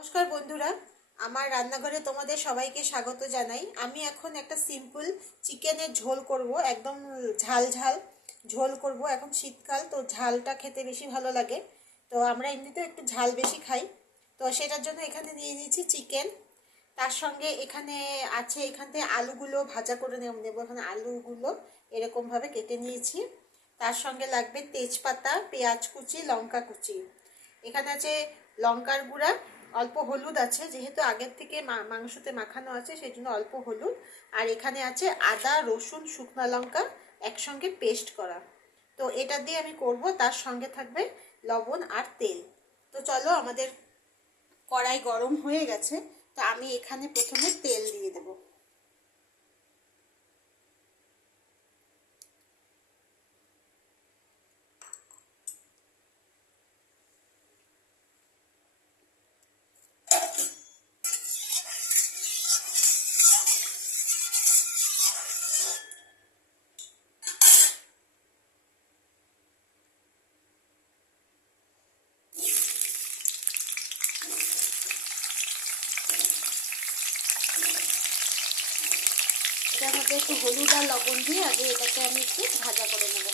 নমস্কার বন্ধুরা, আমার রান্নাঘরে তোমাদের সবাইকে স্বাগত জানাই। আমি এখন একটা সিম্পল চিকেনের ঝোল করব, একদম ঝাল ঝাল ঝোল করব। এখন শীতকাল, তো ঝালটা খেতে বেশি ভালো লাগে। তো আমরা এমনিতেও একটু ঝাল বেশি খাই। তো সেটার জন্য এখানে নিয়ে নিয়েছি চিকেন। তার সঙ্গে এখানে আছে, এখান থেকে আলুগুলো ভাজা করে নেবো। এখানে আলুগুলো এরকমভাবে কেটে নিয়েছি। তার সঙ্গে লাগবে তেজপাতা, পেঁয়াজ কুচি, লঙ্কা কুচি। এখানে আছে লঙ্কার গুঁড়া, অল্প হলুদ আছে, যেহেতু আগের থেকে মাংসতে মাখানো আছে সেই জন্য অল্প হলুদ। আর এখানে আছে আদা, রসুন, শুকনো লঙ্কা একসঙ্গে পেস্ট করা। তো এটা দিয়ে আমি করব। তার সঙ্গে থাকবে লবণ আর তেল। তো চলো, আমাদের কড়াই গরম হয়ে গেছে। তো আমি এখানে প্রথমে তেল দিয়ে দেবো। এটার মধ্যে একটু হলুদ আর লবণ দিয়ে আগে এটাকে আমি একটু ভাজা করে নেব।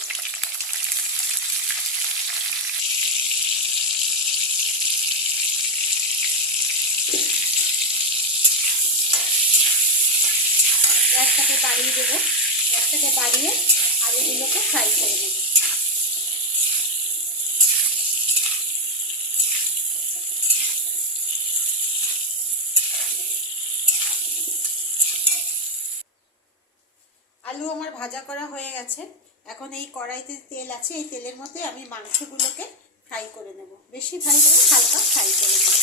গ্যাসটাকে বাড়িয়ে দেবো। গ্যাসটাকে বাড়িয়ে আলুগুলোকে ফ্রাই করে নেব। আলু আমার ভাজা করা হয়ে গেছে। এখন এই কড়াইতে তেল আছে, এই তেলের মধ্যে আমি মাংসগুলোকে ফ্রাই করে নেব। বেশি ফ্রাই করে, হালকা ফ্রাই করে নেব।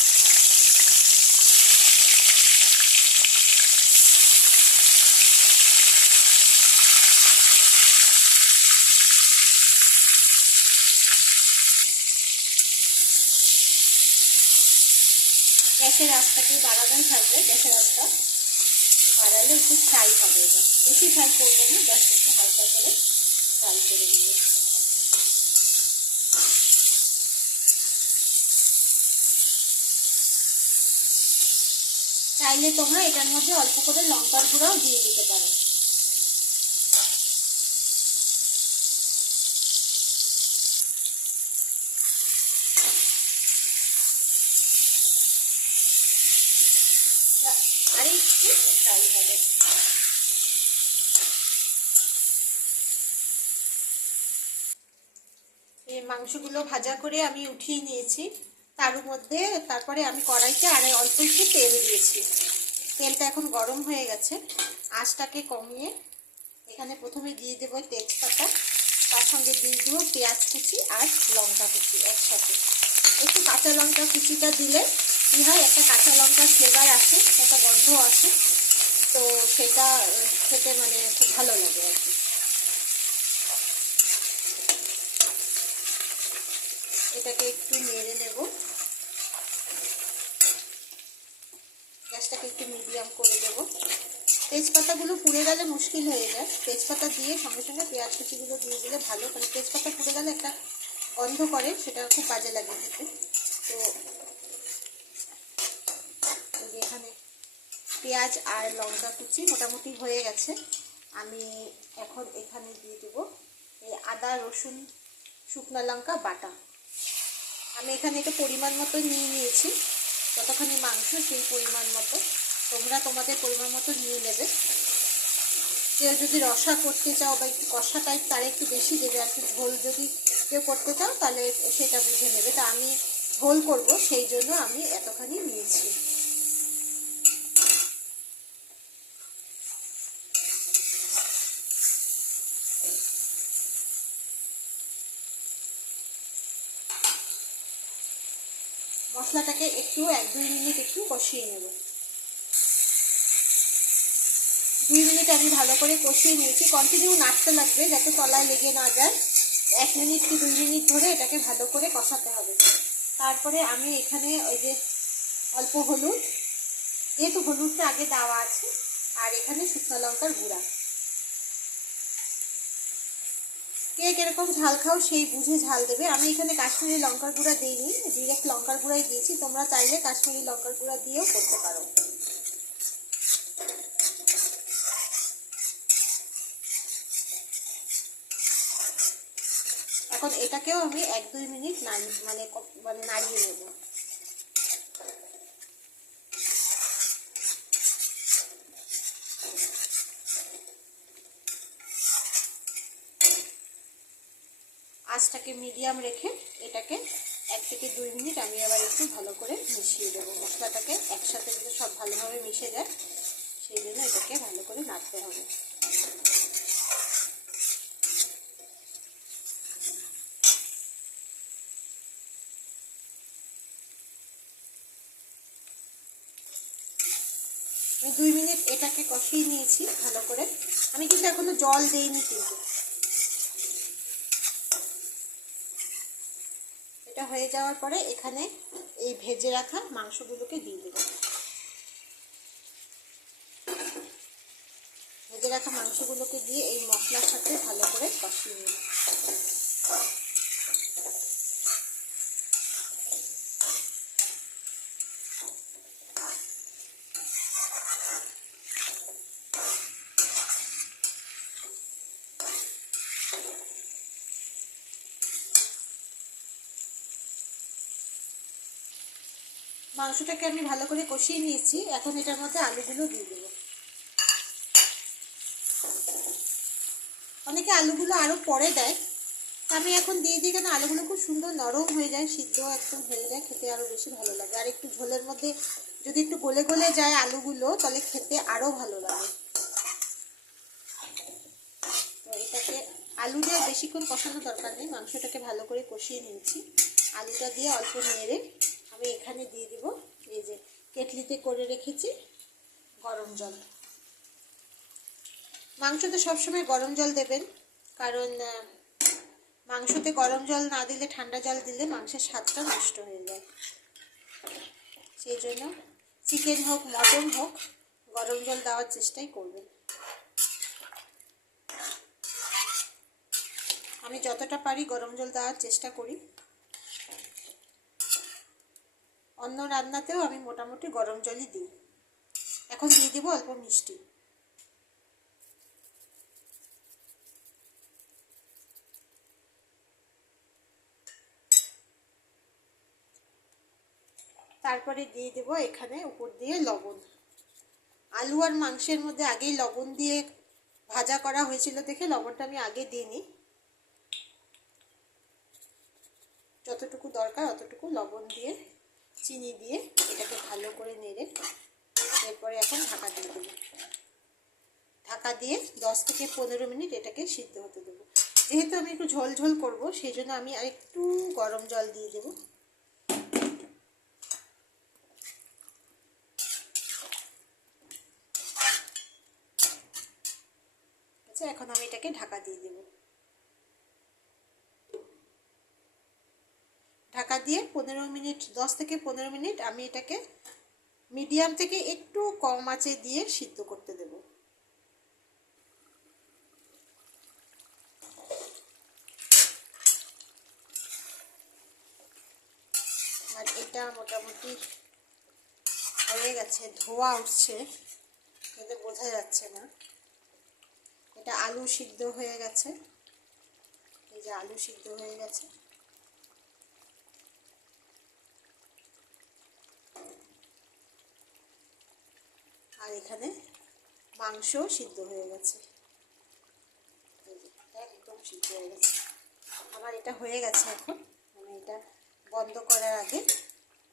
গ্যাসের আঁচটাকে বাড়ানোই থাকবে। গ্যাসের আঁচটা বাড়ালে একটু ফ্রাই হবে। এটা বেশি ফ্রাই করবো না, জাস্ট একটু হালকা করে ফ্রাই করে নেব। চাইলে তোমরা এটার মধ্যে অল্প করে লঙ্কার গুঁড়াও দিয়ে দিতে পারো। আর একটু ফ্রাই হবে। এই মাংসগুলো ভাজা করে আমি উঠিয়ে নিয়েছি। তার মধ্যে তারপরে আমি কড়াইতে আর অল্প একটু তেল দিয়েছি। তেলটা এখন গরম হয়ে গেছে। আঁচটাকে কমিয়ে এখানে প্রথমে দিয়ে দেবো তেজপাতা। তার সঙ্গে দিয়ে দেবো পেঁয়াজ কুচি আর লঙ্কা কুচি একসাথে। একটু কাঁচা লঙ্কা কুচিটা দিলে কি হয়, একটা কাঁচা লঙ্কার ফ্লেভার আসে, একটা গন্ধ আসে। তো সেটা খেতে মানে খুব ভালো লাগে আর কি। এটাকে একটু নেড়ে নেব। গ্যাসটাকে একটু মিডিয়াম করে দেব। তেজপাতাগুলো পুড়ে গেলে মুশকিল হয়ে যায়। তেজপাতা দিয়ে সঙ্গে সঙ্গে পেঁয়াজ কুচিগুলো দিয়ে দিলে ভালো, কারণ তেজপাতা পুড়ে গেলে একটা গন্ধ করে, সেটা খুব বাজে লাগে খেতে। তো এখানে পেঁয়াজ আর লঙ্কা কুচি মোটামুটি হয়ে গেছে। আমি এখন এখানে দিয়ে দেব এই আদা, রসুন, শুকনো লঙ্কা বাটা। আমি এখানে একটা পরিমাণ মতো নিয়ে নিয়েছি, যতখানি মাংস সেই পরিমাণ মতো। তোমরা তোমাদের পরিমাণ মতো নিয়ে নেবে। কেউ যদি রসা করতে চাও বা একটু কষা টাইপ, তারা একটু বেশি দেবে। আর কি ঝোল যদি কেউ করতে চাও তাহলে সেটা বুঝে নেবে। তা আমি ঝোল করব, সেই জন্য আমি এতখানি নিয়েছি। মশলাটাকে একটু 1-2 মিনিট একটু কষিয়ে নেব। 2 মিনিট আমি ভালো করে কষিয়ে নিয়েছি। কন্টিনিউ নাড়তে লাগবে যাতে তলায় লেগে না যায়। 1 মিনিট কি 2 মিনিট ধরে এটাকে ভালো করে কষাতে হবে। তারপরে আমি এখানে ওই যে অল্প হলুদ, যেহেতু হলুদটা আগে দেওয়া আছে, আর এখানে শুকনো লঙ্কার গুঁড়া কে কিরকম ঝাল খাও সেই বুঝে ঝাল দেবে। আমি এখানে কাশ্মীরি লঙ্কার গুঁড়া দিইনি, ডিরেক্ট লঙ্কার গুঁড়াই দিয়েছি। তোমরা চাইলে কাশ্মীরি লঙ্কার গুঁড়া দিয়েও করতে পারো। এখন এটাকেও আমি 1-2 মিনিট নাড়িয়ে নেব। আঁচটাকে মিডিয়াম রেখে এটাকে 1 থেকে 2 মিনিট আমি আবার একটু ভালো করে মিশিয়ে দেবো। মশলাটাকে একসাথে যাতে সব ভালোভাবে মিশে যায় সেই জন্য এটাকে ভালো করে নাড়তে হবে। আমি 2 মিনিট এটাকে কষিয়ে নিয়েছি ভালো করে। আমি কিন্তু এখনো জল দেইনি কিন্তু। এটা হয়ে যাওয়ার পরে এখানে এই ভেজে রাখা মাংসগুলোকে দিয়ে দেব। ভেজে রাখা মাংসগুলোকে দিয়ে এই মশলার সাথে ভালো করে কষিয়ে নেব। মাংসটাকে আমি ভালো করে কষিয়ে নিয়েছি। এখন এটার মধ্যে আলুগুলো দিয়ে দেবো। অনেকে আলুগুলো আরও পরে দেয়, আমি এখন দিয়ে দিই কেন আলুগুলো খুব সুন্দর নরম হয়ে যায়, সিদ্ধ একদম হয়ে যায়, খেতে আরও বেশি ভালো লাগে। আর একটু ঝোলের মধ্যে যদি একটু গলে গলে যায় আলুগুলো তাহলে খেতে আরও ভালো লাগে। তো এটাকে আলু দিয়ে বেশিক্ষণ কষানোর দরকার নেই, মাংসটাকে ভালো করে কষিয়ে নিয়েছি। আলুটা দিয়ে অল্প নেড়ে আমি এখানে দিয়ে দিব এই যে কেটলিতে করে রেখেছি গরম জল। মাংসতে সবসময় গরম জল দেবেন, কারণ মাংসতে গরম জল না দিলে, ঠান্ডা জল দিলে মাংসের স্বাদটা নষ্ট হয়ে যায়। সেই জন্য চিকেন হোক মটন হোক গরম জল দেওয়ার চেষ্টাই করবেন। আমি যতটা পারি গরম জল দেওয়ার চেষ্টা করি। অন্য রান্নাতেও আমি মোটামুটি গরম জলই দিই। এখন দিয়ে দেবো অল্প মিষ্টি। তারপরে দিয়ে দেব এখানে উপর দিয়ে লবণ। আলু আর মাংসের মধ্যে আগেই লবণ দিয়ে ভাজা করা হয়েছিল দেখে লবণটা আমি আগে দিইনি। যতটুকু দরকার অতটুকু লবণ দিয়ে চিনি দিয়ে এটাকে ভালো করে নেড়ে এরপরে এখন ঢাকা দিয়ে দেবো। ঢাকা দিয়ে 10 থেকে 15 মিনিট এটাকে সিদ্ধ হতে দেবো। যেহেতু আমি একটু ঝোল ঝোল করবো সেই জন্য আমি আর একটু গরম জল দিয়ে দেবো। আচ্ছা, এখন আমি এটাকে ঢাকা দিয়ে দেব। ঢাকা দিয়ে 15 মিনিট, 10 থেকে 15 মিনিট আমি এটাকে মিডিয়াম থেকে একটু কম আঁচে দিয়ে সিদ্ধ করতে দেব। আর এটা মোটামুটি হয়ে গেছে, ধোয়া উঠছে, এতে বোঝা যাচ্ছে না। এটা আলু সিদ্ধ হয়ে গেছে, এই যে আলু সিদ্ধ হয়ে গেছে। আর এখানে মাংস সিদ্ধ হয়ে গেছে, একদম সিদ্ধ হয়ে গেছে। আমার এটা হয়ে গেছে। এখন আমি এটা বন্ধ করার আগে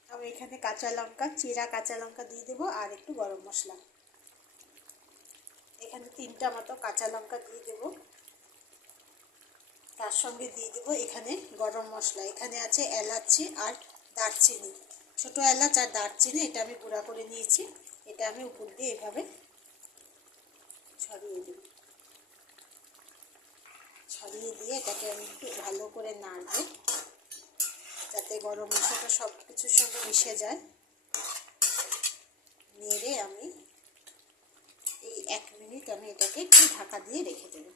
আমি এখানে কাঁচা লঙ্কা, চিরা কাঁচা লঙ্কা দিয়ে দেবো আর একটু গরম মশলা। এখানে 3টা মতো কাঁচা লঙ্কা দিয়ে দেবো। তার সঙ্গে দিয়ে দেবো এখানে গরম মশলা। এখানে আছে এলাচি আর দারচিনি, ছোটো এলাচ আর দারচিনি, এটা আমি গুঁড়া করে নিয়েছি। এটা আমি উপর দিয়ে এভাবে ছড়িয়ে দেব। ছড়িয়ে দিয়ে এটাকে আমি একটু ভালো করে নাড়বো যাতে গরম মশলাটা সব কিছুর সঙ্গে মিশে যায়। নেড়ে আমি এই 1 মিনিট আমি এটাকে একটু ঢাকা দিয়ে রেখে দেব।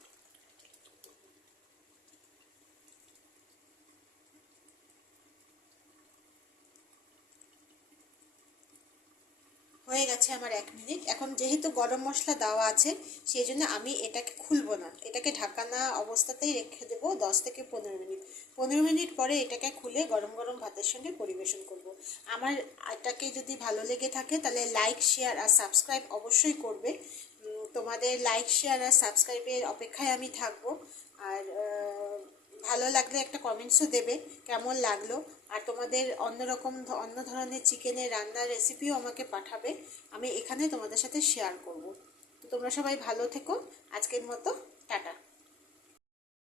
হয়ে গেছে আমার 1 মিনিট। এখন যেহেতু গরম মশলা দেওয়া আছে সেই জন্য আমি এটাকে খুলবো না, এটাকে ঢাকানা অবস্থাতেই রেখে দেবো 10 থেকে 15 মিনিট। 15 মিনিট পরে এটাকে খুলে গরম গরম ভাতের সঙ্গে পরিবেশন করব। আমার এটাকে যদি ভালো লেগে থাকে তাহলে লাইক, শেয়ার আর সাবস্ক্রাইব অবশ্যই করবে। তোমাদের লাইক, শেয়ার আর সাবস্ক্রাইবের অপেক্ষায় আমি থাকবো। আর ভালো লাগলে একটা কমেন্টসও দেবে কেমন লাগলো। আর তোমাদের অন্য ধরনের চিকেনের রান্নার রেসিপিও আমাকে পাঠাবে, আমি এখানে তোমাদের সাথে শেয়ার করব। তো তোমরা সবাই ভালো থেকো, আজকের মতো টাটা।